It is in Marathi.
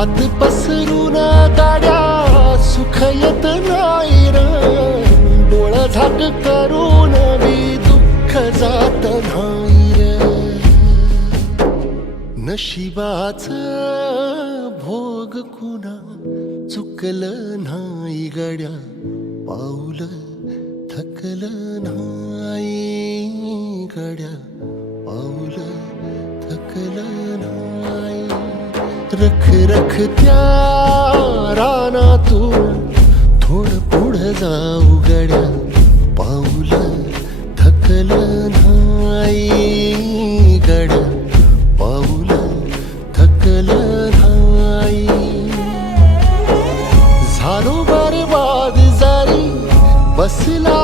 हात पसरून गाड्या सुख येत नाही र, डोळा झाक करून बी दुःख जात नाही र. नशिबाच भोग कुणा चुकलं नाही गड्या, पाऊल थकलं नाही गड्या, पाऊल थकलं नाही. रख रख त्या रानातून थोडं पुढं जाऊ गड्या, पाऊल थकलं नाही गड्या, पाऊल थकलं नाही. झालो बरबाद जारी बसला